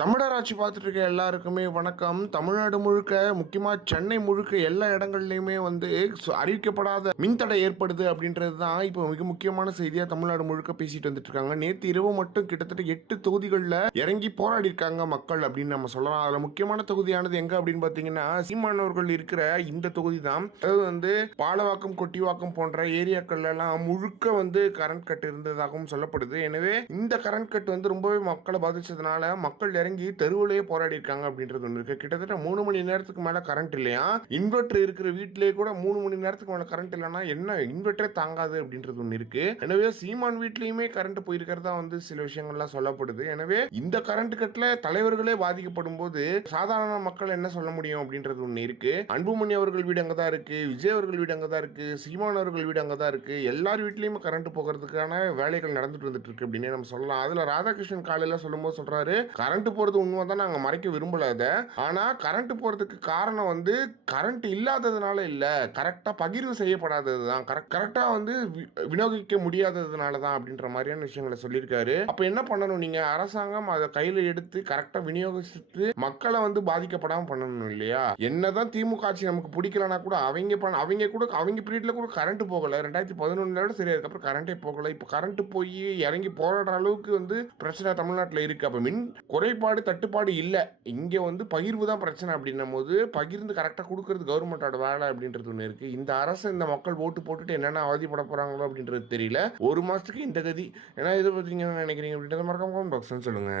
தமிழர் ஆட்சி பார்த்துட்டு இருக்க எல்லாருக்குமே வணக்கம். தமிழ்நாடு முழுக்க, முக்கியமா சென்னை முழுக்க எல்லா இடங்கள்லையுமே அறிவிக்கப்படாத மின்தடை ஏற்படுது அப்படின்றது தான் இப்போ மிக முக்கியமான செய்தியா தமிழ்நாடு முழுக்க பேசிட்டு வந்துட்டு இருக்காங்க. நேற்று இரவு மட்டும் கிட்டத்தட்ட 8 தொகுதிகளில் இறங்கி போராடி இருக்காங்க மக்கள் அப்படின்னு நம்ம சொல்லலாம். அதுல முக்கியமான தொகுதியானது எங்க அப்படின்னு பாத்தீங்கன்னா, சீமானவர்கள் இருக்கிற இந்த தொகுதி தான். அதாவது பாலவாக்கம், கொட்டிவாக்கம் போன்ற ஏரியாக்கள்ல எல்லாம் முழுக்க கரண்ட் கட் இருந்ததாகவும் சொல்லப்படுது. எனவே இந்த கரண்ட் கட் ரொம்பவே மக்களை பாதிச்சதுனால மக்கள் இறங்கி தெருவிலேயே போராடி இருக்காங்க அப்படின்றது ஒன்று இருக்கு. கிட்டத்தட்ட 3 மணி நேரத்துக்கு மேல கரண்ட் இல்லையா, இன்வெர்டர் இருக்கிற வீட்டிலேயே கூட 3 மணி நேரத்துக்கு மேல கரண்ட் இல்லைன்னா என்ன இன்வெர்டரே தாங்காது அப்படின்றது ஒன்று இருக்கு. எனவே சீமான் வீட்லயுமே கரண்ட் போயிருக்கிறதா சில விஷயங்கள்லாம் சொல்லப்படுது. எனவே இந்த கரண்ட் கட்ல தலைவர்களே பாதிக்கப்படும் போது சாதாரண மக்கள் என்ன சொல்ல முடியும் அப்படின்றது ஒன்று இருக்கு. அன்புமணி அவர்கள் வீடு அங்கதான் இருக்கு, விஜய் அவர்கள் வீடு அங்கதான் இருக்கு, சீமான் அவர்கள் வீடு அங்கதான் இருக்கு. எல்லார் வீட்லயுமே கரண்ட் போகிறதுக்கான வேலைகள் நடந்துட்டு வந்துட்டு இருக்கு அப்படின்னு நம்ம சொல்லலாம். அதுல ராதாகிருஷ்ணன் காலையில சொல்லும்போது சொல்றாரு, கரண்ட் போறது உண்மை தான், நாங்க மறைக்க விரும்பல அதை. ஆனா கரண்ட் போறதுக்கு காரணம் கரண்ட் இல்லாததுனால இல்ல, கரெக்டா பகிர்வு செய்யப்படாததுதான், கரெக்டா விநியோகிக்க முடியாததுனால தான் அப்படின்ற மாதிரியான விஷயங்களை சொல்லியிருக்காரு. அப்ப என்ன பண்ணணும், நீங்க அரசாங்கம் அதை கையில எடுத்து கரெக்டா விநியோகிச்சுட்டு மக்களை பாதிக்கப்படாம பண்ணணும் இல்லையா? என்னதான் திமுக ஆட்சி நமக்கு பிடிக்கலனா கூட அவங்க பீரியட்ல கூட கரண்ட் போகல. 2011 சரியா, அதுக்கப்புறம் கரண்டே போகல. இப்ப கரண்ட் போய் இறங்கி போராடுற அளவுக்கு பிரச்சனை தமிழ்நாட்டில் இருக்கு. அப்ப மின் குறைபாடு தட்டுப்பாடு இல்லை, இங்கே பகிர்வு தான் பிரச்சனை. அப்படின்னும் போது பகிர்ந்து கரெக்டாக கொடுக்கறது கவர்மெண்டோட வேலை அப்படின்றது ஒன்று இருக்கு. இந்த அரசு இந்த மக்கள் ஓட்டு போட்டுட்டு என்னென்ன அவதிப்பட போறாங்களோ அப்படின்றது தெரியல. ஒரு மாசத்துக்கு இந்த கதி. ஏன்னா இதை பத்தி நீங்க நினைக்கிறீங்க அப்படின்றத மறக்காம கமெண்ட் பாக்ஸ்ல சொல்லுங்க.